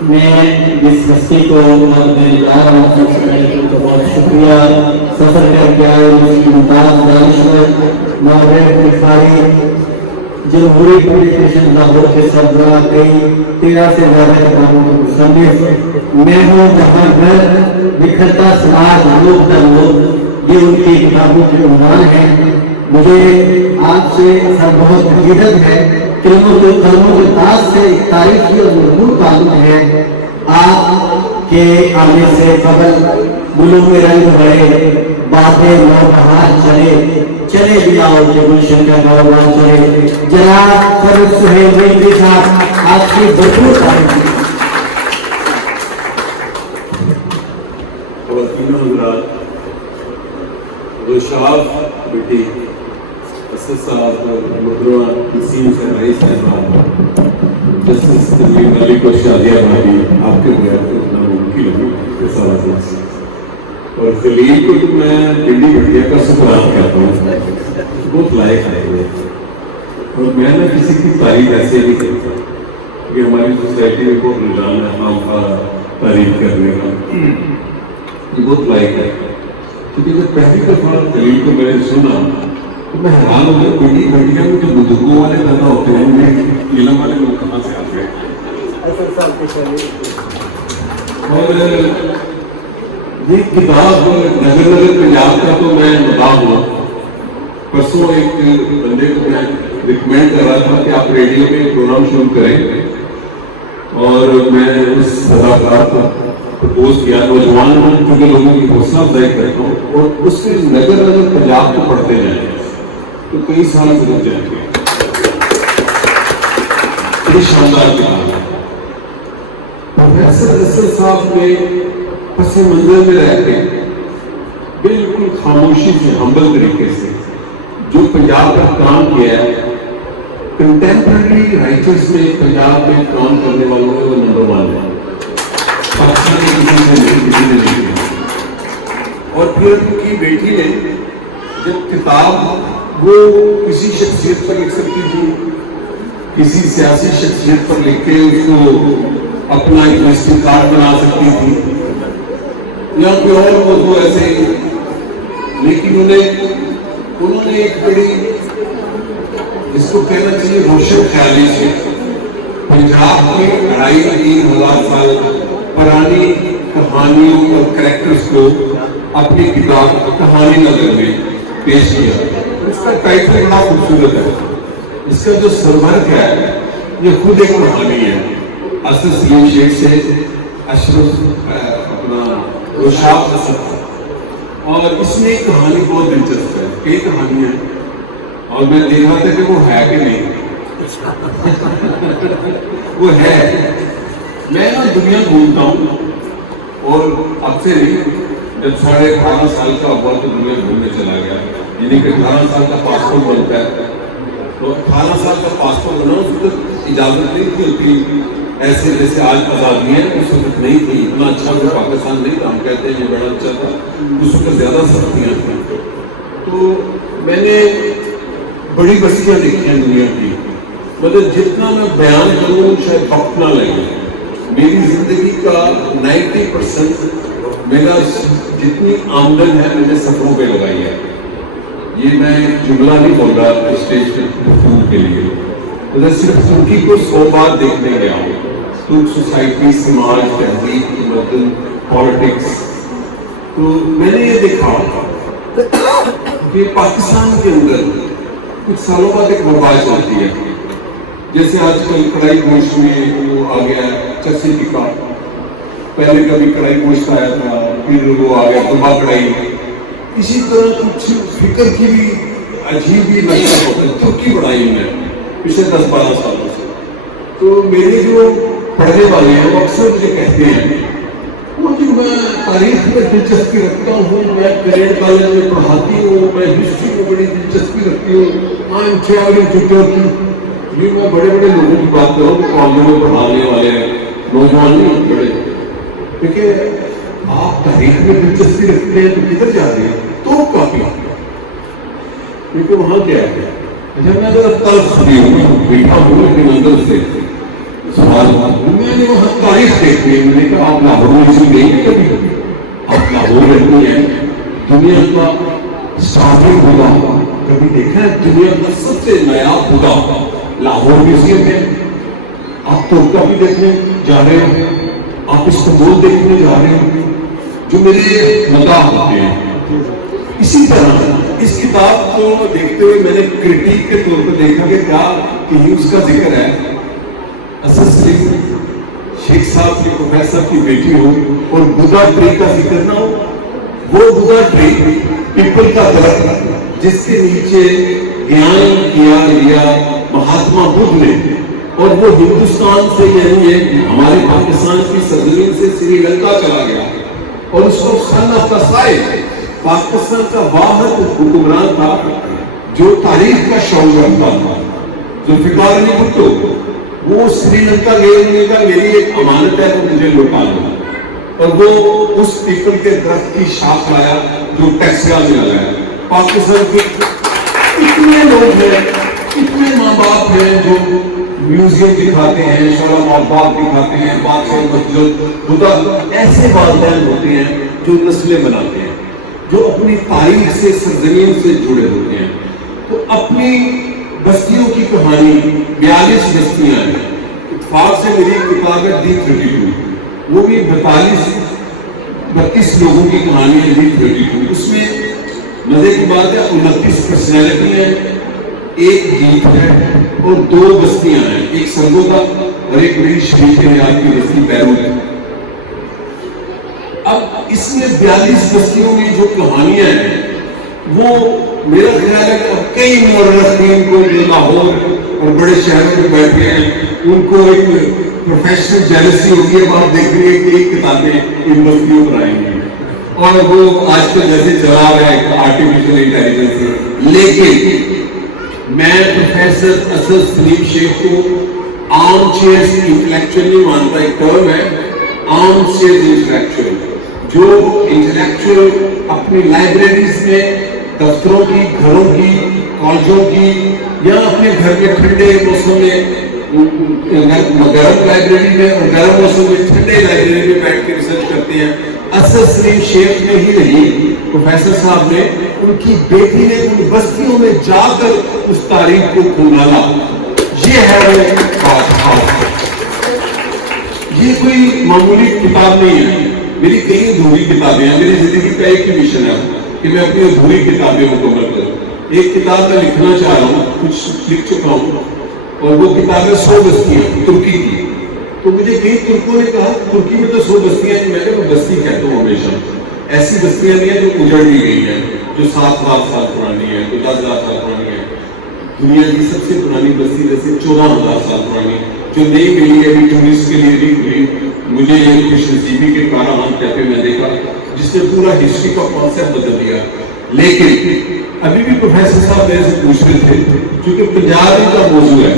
میں اس بستی کو میں جا رہا ہوں، سب سے پہلے ان کا بہت شکریہ سفر کر کے آئے ممتاز دانشور ماہر بخاری جمہوری پبلیکیشن لاہور کے سربراہ کئی 13 سے زیادہ کتابوں کے مصنف میں ہوں جہاں گھر بکھرتا سماج لوگ در لوگ، یہ ان کی کتابوں کے عنوان ہیں۔ مجھے آپ سے سر بہت عقیدت ہے، قلموں کے تاج سے ایک تاریخی اور مضبوط تعلق ہے۔ آپ کے آنے سے قبل گلوں میں رنگ بڑھے، باتیں نو بہار چلے بھی آؤ کہ گلشن کا کاروبار چلے۔ جناب فرد سہیل ریڈی صاحب، آپ کی بھرپور تعریف۔ خواتین حضرات، گلشاف بیٹی اسد صاحب اور محترمہ نسیم سرمائی صاحبہ، جسٹس تنویر ملک اور شادیہ بھابی، آپ کے بغیر تو اتنا ممکن نہیں اس حوالے سے، اور خلیل کو تو میں پنڈی بھٹیا کا شکران کہتا ہوں، بہت لائق ہے یہ، اور میں نہ کسی کی تعریف ایسے نہیں کرتا کہ ہماری سوسائٹی میں بہت رجحان ہے خام خواہ تعریف کرنے کا، یہ بہت لائق ہے، کیونکہ جب پہلی دفعہ خلیل کو میں نے سنا تو میں حیران ہو گیا، پنڈی بھٹیا میں جو بزرگوں والے پیدا ہوتے ہیں انہیں علم والے لوگ کہاں سے آتے ہیں، اور یہ کتاب نگر نگر پنجاب کا تو میں بتا ہوں، پرسوں ایک بندے کو میں ریکمینڈ کر رہا تھا کہ آپ ریڈیو میں پروگرام شروع کریں، اور میں اس اداکار کو پرپوز کیا، نوجوان ہوں کیونکہ لوگوں کی حوصلہ افزائی کرتا ہوں، اور اس کے نگر نگر پنجاب کو پڑھتے ہیں تو کئی سال گزر جائیں گے، بڑی شاندار کتاب ہے۔ پروفیسر اسد صاحب نے پس منظر میں رہ کے بالکل خاموشی سے ہمبل طریقے سے جو پنجاب کا کام کیا ہے، کنٹمپرری رائٹرز میں پنجاب میں کام کرنے والوں میں وہ نمبر 1 ہے، پاکستان میں کسی نے نہیں کیا۔ اور پھر ان کی بیٹی نے جب کتاب وہ کسی شخصیت پر لکھ سکتی تھی، کسی سیاسی شخصیت پر لکھ کے اس کو اپنا ایک وزٹنگ کارڈ بنا سکتی تھی یا کوئی اور موضوع ایسے ہی، لیکن انہوں نے ایک بڑی، اس کو کہنا چاہیے روشن خیالی سے، پنجاب کی 2500 سال پرانی کہانیوں اور کریکٹرز کو اپنی کتاب کہانی نگر میں پیش کیا۔ اس کا ٹائٹل بڑا خوبصورت ہے، اس کا جو سرورق ہے یہ خود ایک کہانی ہے، اسد سلیم شیخ سے اشرف اپنا گلشاف اسد، اور اس میں ایک کہانی بہت دلچسپ ہے، کئی کہانیاں ہیں، اور میں دیکھ رہا تھا کہ وہ ہے کہ نہیں، وہ ہے۔ میں نا دنیا گھومتا ہوں، اور اب سے نہیں، جب 18.5 سال کا ہوا تو دنیا گھومنے چلا گیا، یعنی کہ 18 سال کا پاسپورٹ بنتا ہے، تو 18 سال کا پاسپورٹ بنا، اس وقت اجازت نہیں تھی ہوتی ایسے جیسے آج آزادی ہے، اس وقت نہیں تھی، اتنا اچھا تو پاکستان نہیں تھا، ہم کہتے ہیں یہ بڑا اچھا تھا، اس وقت زیادہ سختیاں تھیں۔ تو میں نے بڑی بستیاں دیکھی ہیں دنیا کی، مطلب جتنا میں بیان کروں شاید وقت نہ لگے، میری زندگی کا 90% میرا جتنی آمدن ہے میں نے سفروں پہ لگائی ہے۔ یہ میں جملہ نہیں بول رہا اسٹیج پہ گفتگو کے لیے، میں صرف ترکی کو 100 بار دیکھنے گیا ہوں، ترک سوسائٹی، سماج، تہذیب، تمدن، پالیٹکس۔ تو میں نے یہ دیکھا کہ پاکستان کے اندر کچھ سالوں بعد ایک وبا چلتی ہے، جیسے آج کل کڑھائی گوشت میں وہ آ گیا چسی ٹکا، پہلے کبھی کڑھائی گوشت آیا تھا، پھر وہ آ گیا دبا کڑھائی، اسی طرح کچھ فکر کی بھی عجیب ہی نشہ ہوتا ہے، ترکی بڑھائی میں پچھلے 10-12 سالوں سے۔ تو میرے جو پڑھنے والے ہیں وہ اکثر مجھے کہتے ہیں وہ جو میں تاریخ میں دلچسپی رکھتا ہوں، میں گریڈ کالج میں پڑھاتی ہوں، میں ہسٹری میں بڑی دلچسپی رکھتی ہوں، I am travelling to Turkey, یہ میں بڑے بڑے لوگوں کی بات کروں کہ کالجوں میں پڑھانے والے نوجوان نہیں بڑے، کیونکہ آپ تاریخ میں دلچسپی رکھتے ہیں تو کدھر جاتے ہیں؟ تو کافی کیونکہ وہاں کیا ہے، اچھا میں اگر تلخ بھی ہوں بیٹھا ہوں لیکن اندر سے میں نے وہاں تاریخ دیکھی. میں نے کہا آپ لاہور میں اسی نہیں ہے کبھی, آپ لاہور رہتی ہیں, دنیا کا اسٹارٹنگ ہوگا کبھی دیکھا ہے؟ دنیا کا سب سے نایاب ہوگا لاہور میوزیم ہے. آپ ترکا بھی دیکھنے جا رہے ہیں, آپ استنبول دیکھنے جا رہے ہیں, جو میرے مداح ہوتے ہیں. اسی طرح اس کتاب کو دیکھتے ہوئے میں نے کرٹیک کے طور پر دیکھا کہ کیا کہیں اس کا ذکر ہے اسد سلیم شیخ صاحب کے پروفیسر کی بیٹی ہو اور بدھا ٹری کا ذکر نہ ہو. وہ بدھا ٹری پیپل کا درخت جس کے نیچے گیان کیا لیا مہاتما بدھ نے, اور وہ ہندوستان سے یعنی ہمارے پاکستان کی سرزمین سے سری لنکا چلا گیا, اور اس کو سن آف دا سائے پاکستان کا واحد حکمران تھا جو تاریخ کا شعور رکھتا تھا, ذوالفقار علی بھٹو. وہ سری لنکا گئے, انہوں نے کہا میری ایک امانت ہے تو مجھے لوٹا دو, اور وہ اس پیپل کے درخت کی شاخ لایا جو ٹیکسلا میں لگایا. پاکستان کے اتنے لوگ ہیں, اتنے ماں باپ ہیں جو میوزیم دکھاتے ہیں, شالیمار باغ دکھاتے ہیں, بادشاہ مسجد, خدا ایسے والدین ہوتے ہیں جو نسلیں بناتے ہیں, جو اپنی تاریخ سے سرزمین سے جڑے ہوتے ہیں. تو اپنی بستیوں کی کہانی 42 بستیاں ہیں. اتفاق سے میری کتاب ہے D32, وہ بھی 32 لوگوں کی کہانی ہے D32. اس میں مزے کی بات ہے 29 پرسنالٹی ہیں, ایک گیت ہے اور 2 بستیاں ہیں, ایک سرگودا اور ایک بڑی شریف حیات کی بستی بیروت. اب اس میں 42 بستیوں میں جو کہانیاں ہیں وہ میرا خیال ہے کہ اب کئی مورخین کو جو لاہور اور بڑے شہروں میں بیٹھے ہیں ان کو ایک پروفیشنل جیلسی ہوگی ہے, آپ دیکھ رہے ہیں کئی کتابیں ان بستیوں پر آئیں گی, اور وہ آج کل جیسے چلا رہا ہے آرٹیفیشل انٹیلیجنس ہے. لیکن میں پروفیسر اسد سلیم شیخ کو آرم چیئرز انٹلیکچوئل نہیں مانتا. ایک ٹرم ہے آرم چیئرز انٹلیکچوئل, جو انٹلیکچوئل اپنی لائبریریز میں, دفتروں کی, گھروں کی, کالجوں کی, یا اپنے گھر کے ٹھنڈے موسم میں گرم لائبریری میں اور گرم موسم میں ٹھنڈے لائبریری میں بیٹھ کے ریسرچ کرتے ہیں. اسد سلیم شیخ نے ہی نہیں, پروفیسر صاحب نے, ان کی بیٹی نے ان بستیوں میں جا کر اس تاریخ کو کھنگالا. یہ ہے وہ بات. یہ کوئی معمولی کتاب نہیں ہے, میری کئی ادھوری کتابیں ہیں. میری زندگی کا ایک ہی مشن ہے کہ میں اپنی ادھوری کتابیں مکمل کروں. ایک کتاب میں لکھنا چاہ رہا ہوں, کچھ لکھ چکا ہوں, اور وہ کتاب ہے 100 بستیاں ترکی کی. تو مجھے کئی ترکوں نے کہا ترکی میں تو 100 بستیاں ہیں. میں نے بستی کہتا ہوں ہمیشہ, ایسی بستیاں نہیں ہیں جو اجڑ دی گئی ہیں, جو 7,000 سال پرانی ہے, جو 10,000 سال پرانی ہے. دنیا کی سب سے پرانی بستی جیسے 14,000 سال پرانی جو نہیں ملی ہے, ابھی ٹورسٹ کے لیے نہیں کھلی. مجھے یہ خوش نصیبی کے کارآمد کہتے میں دیکھا جس نے پورا ہسٹری کا کانسیپٹ بدل دیا. لیکن ابھی بھی پروفیسر صاحب میرے سے پوچھ رہے تھے, چونکہ پنجاب کا موضوع ہے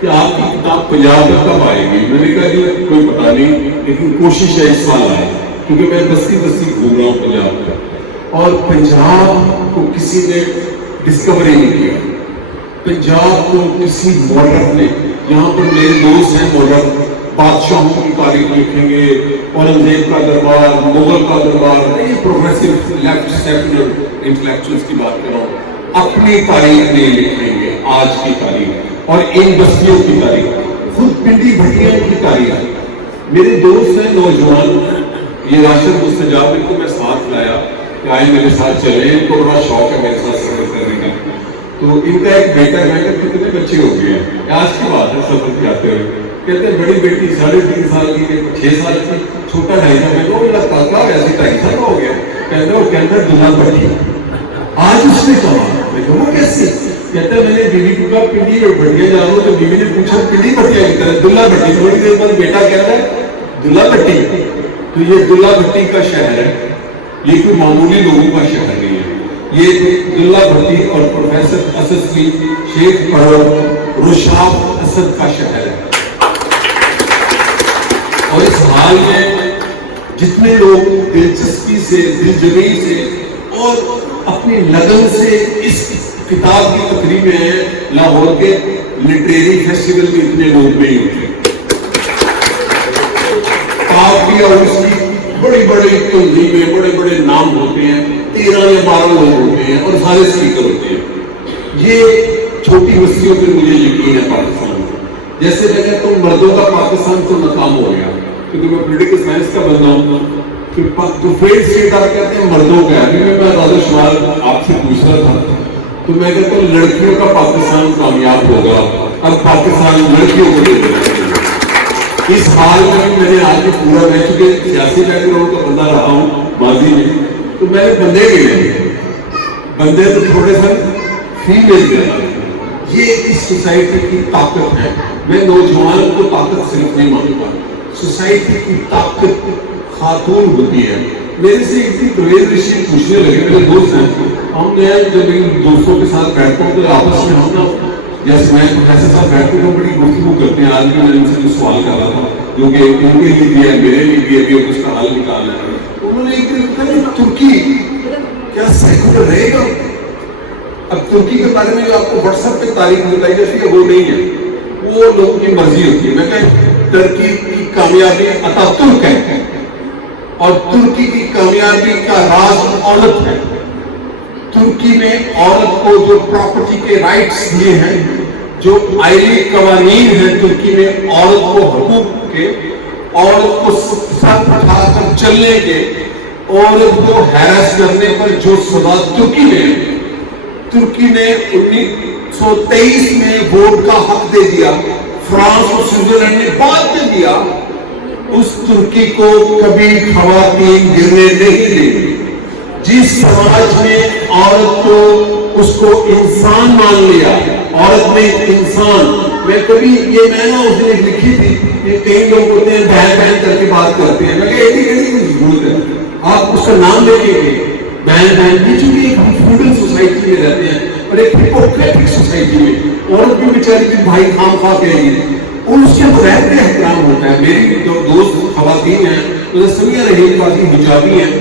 کہ آپ کی کتاب پنجاب میں کب آئے گی. میں نے کہا کہ کوئی پتہ نہیں, لیکن کوشش ہے اس سال آئے, کیونکہ میں بستی بستی گھوم رہا ہوں پنجاب میں, اور پنجاب کو کسی نے ڈسکور ہی نہیں کیا. پنجاب کو کسی مورخ نے, یہاں پر میرے دوست ہیں مورخ, بادشاہوں کی تاریخ لکھیں گے, اورنگزیب کا دربار, مغل کا دربار, یہ پروگریسو لیفٹ سیکولر انٹلیکچوئلز کی بات کر رہا ہوں. اپنی تاریخ نہیں لکھیں گے, آج کی تاریخ اور ان بستیوں کی تاریخ, خود پنڈی بھٹیاں کی تاریخ. میرے دوست ہیں نوجوان, یہ راشد مستجاب, ان کو میں ساتھ لایا کہ آئے میرے ساتھ چلیں, ان کو بڑا شوق ہے میرے ساتھ سفر کرنے کا. تو ان کا ایک بیٹا ہے, کہ کتنے بچے ہو گئے ہیں, آج کی بات ہے سفر کے آتے ہوئے. کہتے ہیں بڑی بیٹی 3.5 سال کی, 6 سال کی, چھوٹا 2.5 سال. میں کہوں میرا کاکا ایسے 2.5 سال کا ہو گیا. کہتے ہیں وہ کہتا ہے دلہا بٹی. آج اس نے کہا, میں کہوں کیسے؟ کہتا ہے میں نے بیوی کو کہا پنڈی بٹیا جا رہا ہوں, تو بیوی نے پوچھا پنڈی بٹیا کی طرح دلہا بٹی. تھوڑی دیر بعد بیٹا کہہ رہا ہے دلہا بٹی. تو یہ دلہا بٹی کا شہر ہے, یہ کوئی معمولی لوگوں کا شہر نہیں ہے. یہ دلہا بھٹی اور پروفیسر اسد سلیم شیخ پڑھو رشاب اسد کا شہر ہے. اور اس حال میں جتنے لوگ دلچسپی سے, دلجمعی سے اور اپنی لگن سے اس کتاب کی تقریب میں ہیں, لاہور کے لٹریری فیسٹیول میں اتنے لوگ نہیں ہوتے. माफिया और इसकी बड़ी बड़ी तंजीमें, बड़े बड़े नाम होते हैं, 13 या 12 लोग होते हैं और सारे स्पीकर होते हैं। ये छोटी बस्तियों पर मुझे यकीन है पाकिस्तान में। जैसे मैं कहता हूँ मर्दों का पाकिस्तान तो नाकाम हो गया, क्योंकि मैं पॉलिटिकल साइंस का बंदा हूँ। तो फेल स्टेट आप कहते हैं मर्दों का है। मैं राजा शुमार आपसे पूछ रहा था, तो मैं कहता हूँ लड़कियों का पाकिस्तान कामयाब होगा, अब पाकिस्तान लड़कियों को दे देगा। इस हाल में मैंने आज पूरा, मैं चूंकि सियासी बैकग्राउंड का बंदा रहा हूँ माजी में, तो मैंने बंदे गिने, बंदे तो थोड़े से फीमेल गिना। ये इस सोसाइटी की ताकत है। मैं नौजवान को ताकत सिर्फ नहीं मानता, सोसाइटी की ताकत खातून होती है। मेरे से एक दिन प्रवेश ऋषि पूछने लगे, मेरे दोस्त हैं, हम जब इन दोस्तों के साथ बैठता हूँ तो आपस में हम ना, जैसे मैं प्रोफेसर साहब बैठते हैं बड़ी गुफ्तगू करते हैं। आज भी मैंने उनसे कुछ सवाल कर रहा था जो कि उनके लिए भी है, मेरे लिए भी है, कि उसका हल निकालना है। उन्होंने एक दिन कहा तुर्की क्या सेकुलर रहेगा? अब तुर्की के बारे में जो आपको व्हाट्सएप पे तारीख बताई जाती है वो नहीं है, वो लोगों की मर्जी होती है। मैं कह तुर्की की कामयाबी अतातुर्क है और तुर्की की कामयाबी का राज औरत है। तुर्की में औरत को जो प्रॉपर्टी के राइट्स दिए हैं, जो आईनी कवानीन है तुर्की में औरत को हकूक के, औरत को सर उठाकर चलने के, औरत को हैरास करने पर जो सजा तुर्की ने 1923 में वोट का हक दे दिया, फ्रांस और स्विट्जरलैंड ने बाद में दिया, उस तुर्की को कभी खवातीन गिरने नहीं देगी। जिस समाज में औरत को उसको इंसान मान लिया, औरत में इंसान, मैं कभी ये मैं ना उस दिन लिखी थी, ये कई लोग होते हैं बहन बहन करके बात करते हैं, मैं जरूरत है आप उसका नाम देखिए बहन बहन, चूंकि एक फ्यूडल सोसाइटी में रहते हैं और एक हिपोक्रेटिक सोसाइटी में औरत भी बेचारी की भाई खाम खा कहेगी और उसके बगैर में एहतराम होता है। मेरी जो दोस्त खवातीन हैं, तो समिया रहीम काफी हिजाबी हैं,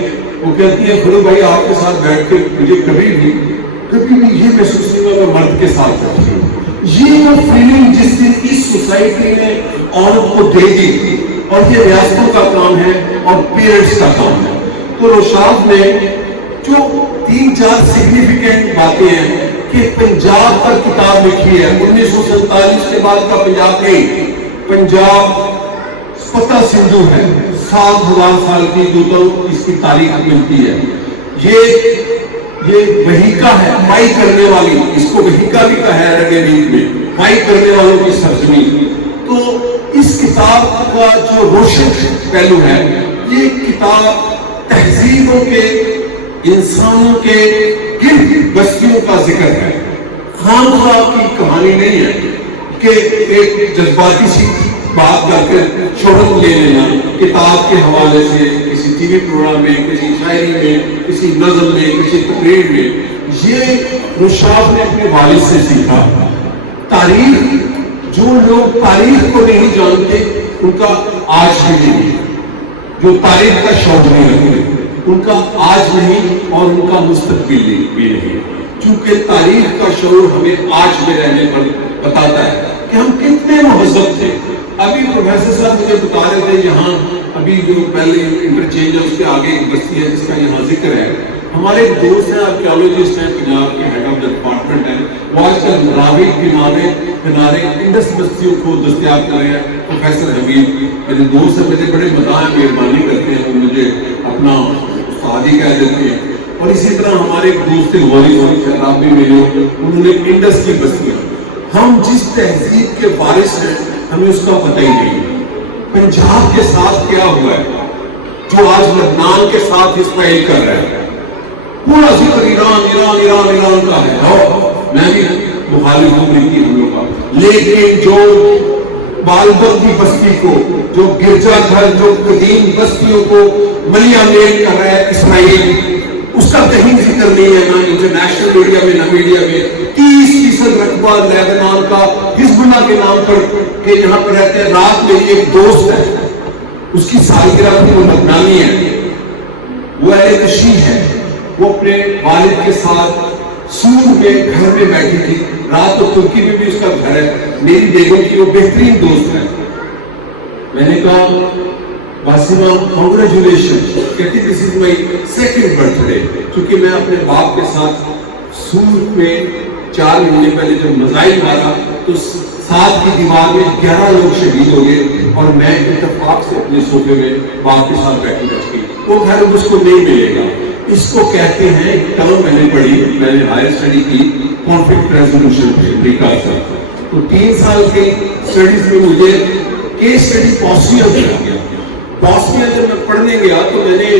वो कहती है फिर भाई आपके साथ बैठ के मुझे कभी भी ये महसूस नहीं हुआ मैं मर्द के साथ बैठी हूँ। ये वो फीलिंग जिस दिन इस सोसाइटी ने औरत को दे दी, और ये रियासतों का काम है और पेरेंट्स का काम है। तो रोशाद ने जो 3-4 सिग्निफिकेंट बातें हैं कि पंजाब पर किताब लिखी है, 1947 के बाद का पंजाब नहीं, पंजाब पता सिंधु है, 7,000 साल की जो तो इसकी तारीख मिलती है। ये वहीका है, वाई करने वाली, इसको वहीका भी कहा है अरबी में, वाई करने वालों की सरजमीन। तो इस किताब का जो रोशन पहलू है, ये किताब तहजीबों के, इंसानों के गिरद बस्तियों का जिक्र है। खामखा की कहानी नहीं है कि एक जज्बाती सी बात करके शोहरत ले लेना किताब के हवाले से, किसी टीवी प्रोग्राम में, किसी शायरी में, किसी नज़म में, किसी तकरीर में। ये रुशाद ने अपने वालिद से सीखा। तारीख, जो लोग तारीख को नहीं जानते उनका आज भी नहीं, जो तारीख का शौक नहीं रखते उनका आज नहीं और उनका मुस्तकबिल भी नहीं। चूंकि तारीख का शौर हमें आज में रहने पर बताता है कि हम कितने महज़्ज़ब थे। अभी प्रोफेसर साहब मुझे बता रहे थे, यहाँ अभी जो पहले इंटरचेंज है उसके आगे एक बस्ती है जिसका यहाँ जिक्र है। हमारे एक दोस्त हैं, आर्कियोलॉजिस्ट हैं, पंजाब के हेड ऑफ द डिपार्टमेंट हैं, वो आजकल रावी किनारे इंडस बस्तियों को दस्तयाब कर रहे हैं। प्रोफेसर हमीद मेरे दोस्त हैं, मेरे बड़े मदाह मेहरबानी करते हैं, वो मुझे अपना उस्ताद ही कह देते हैं। और इसी तरह हमारे एक दोस्त गौरी शराब भी मिले, उन्होंने इंडस की बस्तियाँ, हम जिस तहजीब के वारिस हैं हमें उसका पता ही नहीं। पंजाब के साथ क्या हुआ है जो आज लबनान के साथ इस्राइल कर रहा है। पूरा जिक्र ईरान ईरान ईरान ईरान का है, और मैं भी मुखालिफ हूँ हम लोग का। लेकिन जो बालबन की बस्ती को, जो गिरजाघर, जो कदीम बस्तियों को मलिया मेल कर रहा है इसराइल, उसका कहीं जिक्र नहीं है, ना इंटरनेशनल मीडिया में ना मीडिया में। 30% रकबा लेबनान का हिजबुल्लाह के नाम पर के यहाँ पर रहते हैं। रात मेरी एक दोस्त है, उसकी सालगिरह थी, वो लबनानी है, वो अहले तशीह है, वो अपने वालिद के साथ सूर में घर में बैठी थी रात, तो तुर्की में भी उसका घर है। मेरी बेगम की वो बेहतरीन दोस्त है। मैंने कहा वासिमा कॉन्ग्रेचुलेशन, कहती this is my second birthday, क्योंकि मैं अपने बाप के साथ सूरत में 4 महीने पहले जब मिसाइल मारा तो 7 की दीवार में 11 लोग शहीद हो गए और मैं इत्तेफाक से अपने सोफे में बाप के साथ बैठी बच गई। वो घर मुझको नहीं मिलेगा। इसको कहते हैं, टर्म मैंने पढ़ी, मैंने हायर स्टडी की कॉन्फ्लिक्ट रेजोल्यूशन अमेरिका से, तो 3 साल के स्टडीज में मुझे केस स्टडी बॉस्निया दिया गया। बॉस्निया जब मैं पढ़ने गया तो मैंने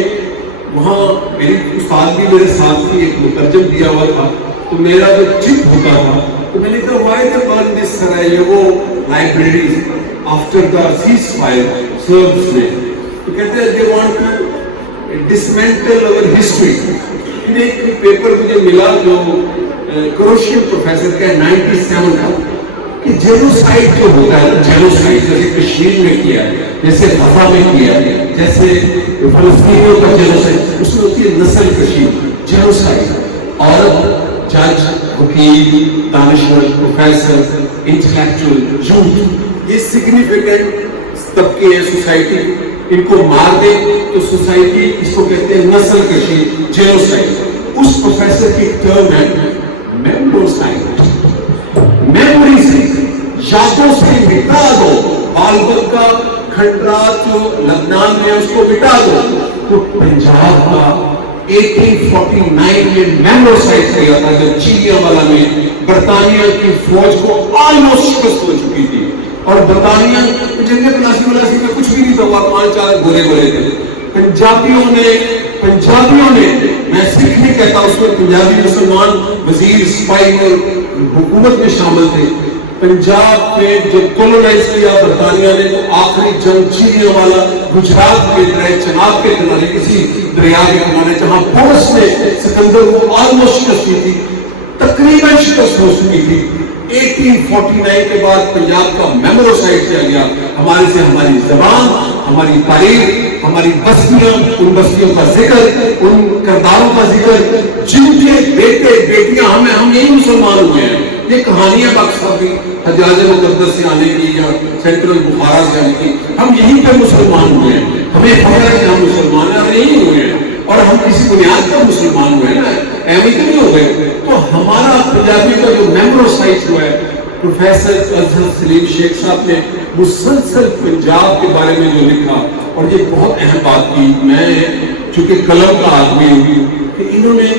वहाँ, मेरी उस्ताद भी मेरे साथ थी, एक मुतरजम दिया हुआ था, तो मेरा जो चिप होता था तो मैंने कहा why they burn this Sarajevo libraries after the ceasefire Serbs ने, तो कहते हैं they want to dismantle our history. फिर एक पेपर मुझे मिला जो क्रोशियन प्रोफेसर का 97 का, कि जेनोसाइड जो होता है, जेनोसाइड जैसे कश्मीर में किया है, जैसे गजा में किया है, जैसे फलस्तीनियों का जेनोसाइड, उसमें होती है नस्ल कशी, जेनोसाइड। औरत, जज, वकील, दानिशवर, प्रोफेसर, इंटेलेक्चुअल, यूथ, ये सिग्निफिकेंट तबके हैं सोसाइटी, इनको मार दे तो सोसाइटी इसको कहते हैं नस्ल कशी, जेनोसाइड। उस प्रोफेसर की टर्म है मेमोसाइड, मेमोरी से, यादों से मिटा दो, बालबल का खंडरात जो लबनान में उसको मिटा दो। तो पंजाब का 1849 में मेमोसाइड किया था, जब चिड़ियावाला में बरतानिया की फौज को ऑलमोस्ट शिकस्त हो चुकी थी और बरतानिया जंग प्लासी में कुछ भी नहीं था, 5-4 गोरे थे। पंजाबियों ने, मैं सिख नहीं कहता, उसमें पंजाबी मुसलमान वजीर, सिपाही और हुकूमत में शामिल थे। पंजाब में जब कोलोनाइज किया बरतानिया ने, तो आखिरी जंग चिड़ियावाला गुजरात के चनाब के किनारे, किसी दरिया के किनारे, जहां पोरस ने सिकंदर को ऑलमोस्ट शिकस्त दी थी, तकरीबन शिकस्त हो चुकी थी। 1849 के बाद पंजाब का मेमोसाइड किया गया, हमारे से हमारी जबान, हमारी तारीख, हमारी बस्तियां, उन बस्तियों का जिक्र, उन किरदारों का जिक्र, जिनके बेटे बेटियां हम यही मुसलमान हुए हैं। ये कहानियां बक्सा भी हजाज मुकद्दस से आने की या सेंट्रल बुखारा से आने की, हम यहीं पे मुसलमान हुए हैं। हमें खबर है कि हम मुसलमान हैं, हम यही हुए हैं, और हम किसी बुनियाद पर मुसलमान हुए ना, ऐसे तो नहीं हो गए। तो हमारा पंजाबी का जो मेमोसाइड हुआ है, प्रोफेसर अजहर सलीम शेख साहब ने मुसलसल पंजाब के बारे में जो लिखा, और ये बहुत अहम बात की, मैं चूंकि कलम का आदमी हूँ, कि इन्होंने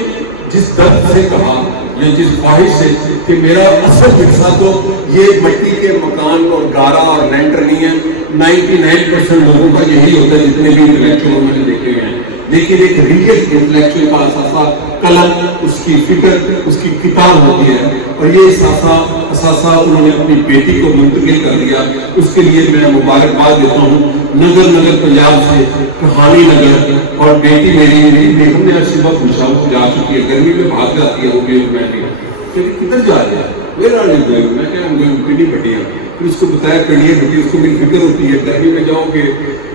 जिस दर्द से कहा या जिस ख्वाहिश से कि मेरा असल विरसा तो ये मिट्टी के मकान और गारा और लेंटर नहीं है, 99% लोगों का यही होता है, जितने भी इंटेलेक्चुअल मैंने देखे हैं, लेकिन एक रियल इंटेलेक्चुअल का असासा कलम, उसकी फिक्र, उसकी किताब होती है, और ये असासा उन्होंने अपनी बेटी को मुंतकिल कर दिया। उसके लिए मैं मुबारकबाद देता हूँ नगर नगर पंजाब से, कहानी नगर, और बेटी मेरी बेगम ने आज सुबह पूछा, वो जा चुकी है, गर्मी में भाग जाती है वो बेटी, किधर जा रहे हैं, वेयर आर यू गोइंग, मैं क्या पिंडी पटिया, फिर उसको बताया पिंडिया पट्टी, उसको मेरी फिक्र होती है, गर्मी में जाओगे,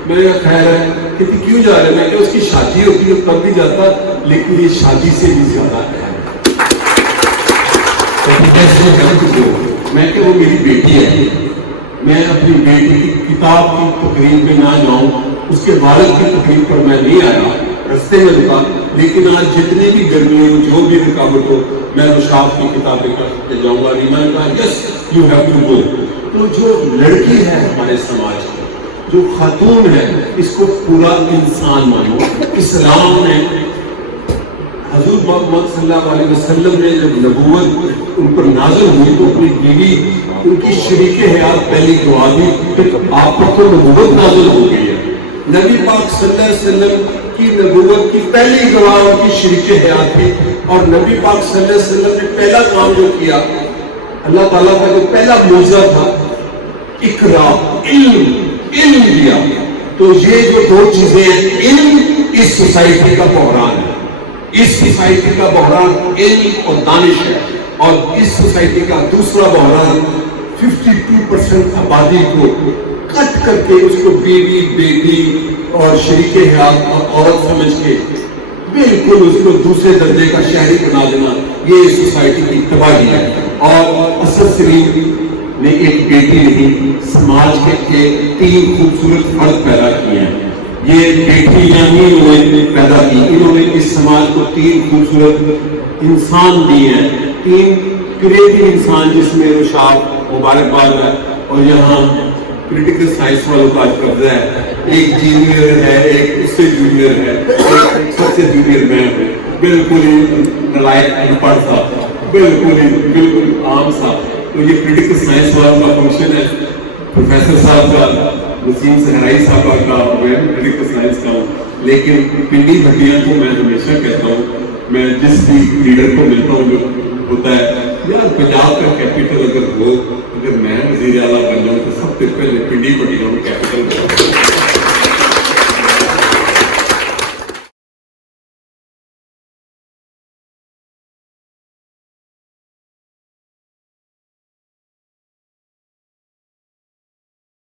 मैंने कहा खैर है, कहती क्यों जा रहे हैं, मैं क्या उसकी शादी होती है तब भी जाता, लेकिन ये शादी से भी ज्यादा है। मैं क्या वो मेरी बेटी है, मैं अपनी बेटी की किताब की तकरीब में ना जाऊं, उसके वालिद की तकरीब पर मैं नहीं आया, रस्ते में रुका, लेकिन आज जितनी भी गर्मी हो, जो भी रुकावट हो, मैं रुशाफ की किताब लेकर जाऊंगा। रीमा ने कहा yes you have to go. तो जो लड़की है हमारे समाज की, जो खातून है, इसको पूरा इंसान मानो। इस्लाम में हजूर मोहम्मद सल्लल्लाहु अलैहि वसल्लम ने जब नबूवत उन पर नाज़िल हुई तो अपनी बीवी, उनकी शरीके हयात पहली दुआ दी, फिर आप पर तो नबूवत नाज़िल हो गई है। नबी पाक सल्लल्लाहु अलैहि वसल्लम की नबूवत की पहली गवाह उनकी शरीके हयात थी, और नबी पाक सल्लल्लाहु अलैहि वसल्लम ने पहला काम जो किया, अल्लाह ताला का जो पहला मौजज़ा था, इकरा, इल्म दिया। तो ये जो 2 चीजें हैं, इल्म इस सोसाइटी का बहरान है, इस सोसाइटी का बहरान इल्म और दानिश है, और इस सोसाइटी का दूसरा बहरान 52% आबादी को कट करके उसको बीवी, बेटी और शरीके हयात और औरत समझ के बिल्कुल उसको दूसरे दर्जे का शहरी बना देना, ये इस सोसाइटी की तबाही है। और असद सलीम ने एक बेटी नहीं, समाज के 3 खूबसूरत फर्द पैदा किए हैं। یہ بیٹیاں ہی انہوں نے پیدا کی. انہوں نے اس سماج کو 3 خوبصورت انسان دیے ہیں, 3 کریٹو انسان, جس میں رشاد مبارکباد ہے. اور یہاں پولیٹیکل سائنس والوں کا قبضہ ہے. ایک جینئر ہے, ایک اس سے جونیئر ہے, ایک سب سے جونیئر میں ہوں, بالکل ہی نالائق ان پڑھ تھا, بالکل عام سا. تو یہ پولیٹیکل سائنس والوں کا فنکشن ہے. پروفیسر صاحب کا, وسیم صحرائی صاحب کا, میں پولیٹیکل سائنس کا ہوں. لیکن پنڈی بھٹیاں کو میں ہمیشہ کہتا ہوں, میں جس بھی لیڈر کو ملتا ہوں جو ہوتا ہے یار پنجاب کا کیپٹل اگر ہو, اگر میں وزیر اعلیٰ بن جاؤں تو سب سے پہلے پنڈی بھٹیاں کو کیپٹل